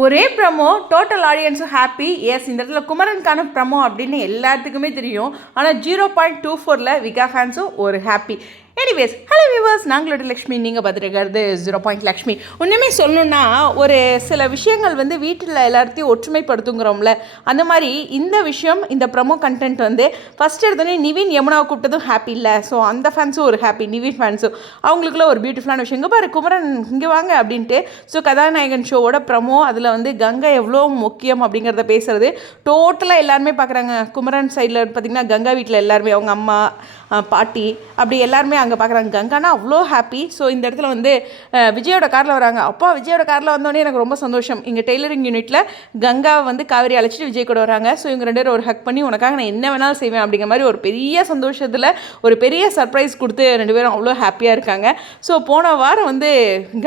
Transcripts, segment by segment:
ஒரே promo total ஆடியன்ஸும் happy. S, இந்த இடத்துல குமரனுக்கான ப்ரமோ அப்படின்னு எல்லாத்துக்குமே தெரியும். ஆனால் 0.24 விகா ஃபேன்ஸும் ஒரு ஹாப்பி. எனிவேஸ், ஹலோ வியூவர்ஸ், நாங்களோட லக்ஷ்மி, நீங்கள் பார்த்துருக்கிறது 0. லக்ஷ்மி. ஒன்றுமே சொல்லணுன்னா, ஒரு சில விஷயங்கள் வந்து வீட்டில் எல்லாத்தையும் ஒற்றுமைப்படுத்துங்கிறோம்ல, அந்த மாதிரி இந்த விஷயம், இந்த ப்ரமோ கண்டென்ட் வந்து ஃபஸ்ட் எடுத்தோடனே நிவின் யமுனாவை கூப்பிட்டதும் ஹாப்பி இல்லை. ஸோ அந்த ஃபேன்ஸும் ஒரு ஹாப்பி, நிவின் ஃபேன்ஸும். அவங்களுக்குள்ள ஒரு பியூட்டிஃபுல்லான விஷயம். இங்கே பாரு குமரன் இங்கே வாங்க அப்படின்ட்டு. ஸோ கதாநாயகன் ஷோவோட ப்ரமோ, அதில் வந்து கங்கை எவ்வளோ முக்கியம் அப்படிங்கிறத பேசுகிறது டோட்டலாக எல்லாருமே பார்க்குறாங்க. குமரன் சைடில் பார்த்திங்கன்னா கங்கா வீட்டில் எல்லாருமே, அவங்க அம்மா, பாட்டி, அப்படி எல்லாருமே அங்கே பார்க்குறாங்க. கங்கானா அவ்வளோ ஹாப்பி. ஸோ இந்த இடத்துல வந்து விஜயோட காரில் வராங்க. அப்பா விஜயோட காரில் வந்தோடனே எனக்கு ரொம்ப சந்தோஷம். இங்கே டெய்லரிங் யூனிட்டில் கங்காவை வந்து காவேரி அழைச்சிட்டு விஜய் கூட வராங்க. ஸோ இவங்க ரெண்டு பேரும் ஒரு ஹக் பண்ணி உனக்காக நான் என்ன வேணாலும் செய்வேன் அப்படிங்கிற மாதிரி ஒரு பெரிய சந்தோஷத்தில் ஒரு பெரிய சர்ப்ரைஸ் கொடுத்து ரெண்டு பேரும் அவ்வளோ ஹாப்பியாக இருக்காங்க. ஸோ போன வாரம் வந்து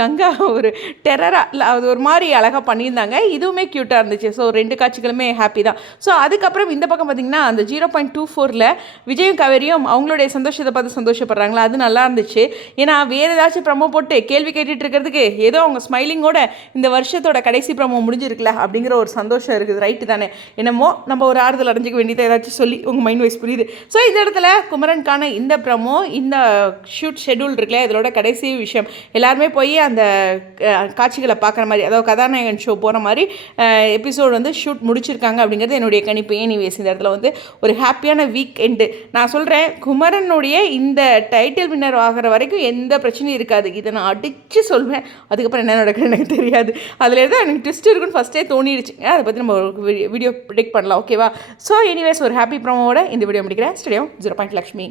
கங்கா ஒரு டெரராக இல்லை, அது ஒரு மாதிரி அழகாக பண்ணியிருந்தாங்க. இதுவுமே க்யூட்டாக இருந்துச்சு. ஸோ ரெண்டு காட்சிகளுமே ஹாப்பி தான். ஸோ அதுக்கப்புறம் இந்த பக்கம் பார்த்திங்கன்னா அந்த 0.24 விஜயும் காவேரியும் அவங்களுடைய சந்தோஷத்தை பார்த்து சந்தோஷப்படுறாங்களா, அது நல்லா இருந்துச்சு. ஏன்னா வேறு ஏதாச்சும் ப்ரமோ போட்டு கேள்வி கேட்டுட்டு இருக்கிறதுக்கு ஏதோ அவங்க ஸ்மைலிங்கோட இந்த வருஷத்தோட கடைசி ப்ரமோ முடிஞ்சிருக்குல்ல அப்படிங்கிற ஒரு சந்தோஷம் இருக்குது. ரைட்டு தானே? என்னமோ நம்ம ஒரு ஆறுதல் அடைஞ்சிக்க வேண்டியதை ஏதாச்சும் சொல்லி உங்கள் மைண்ட் வைஸ் புரியுது. ஸோ இந்த இடத்துல குமரனுக்கான இந்த ப்ரமோ, இந்த ஷூட் ஷெட்யூல் இருக்குல்ல, இதோட கடைசி விஷயம் எல்லாருமே போய் அந்த காட்சிகளை பார்க்குற மாதிரி, அதாவது கதாநாயகன் ஷோ போகிற மாதிரி எபிசோடு வந்து ஷூட் முடிச்சிருக்காங்க அப்படிங்கிறது என்னுடைய கணிப்பு. எனிவேஸ், இந்த இடத்துல வந்து ஒரு ஹாப்பியான வீக் எண்டு. நான் சொல்கிறேன், குமரனுடைய இந்த டைட்டில் வின்னர் ஆகிற வரைக்கும் எந்த பிரச்சனையும் இருக்காது. இதை நான் அடித்து சொல்வேன். அதுக்கப்புறம் என்ன நடக்குதுன்னு எனக்கு தெரியாது. அதில் தான் எனக்கு ட்விஸ்ட் இருக்குன்னு ஃபஸ்ட்டே தோணிடுச்சு. அதை பற்றி நம்ம ஒரு வீடியோ ப்ரிடிக்ட் பண்ணலாம். ஓகேவா? ஸோ எனிவேஸ், ஒரு ஹாப்பி ப்ரோமோட இந்த வீடியோ முடிக்கிறேன். ஸ்டேடியம் 0. லக்ஷ்மி.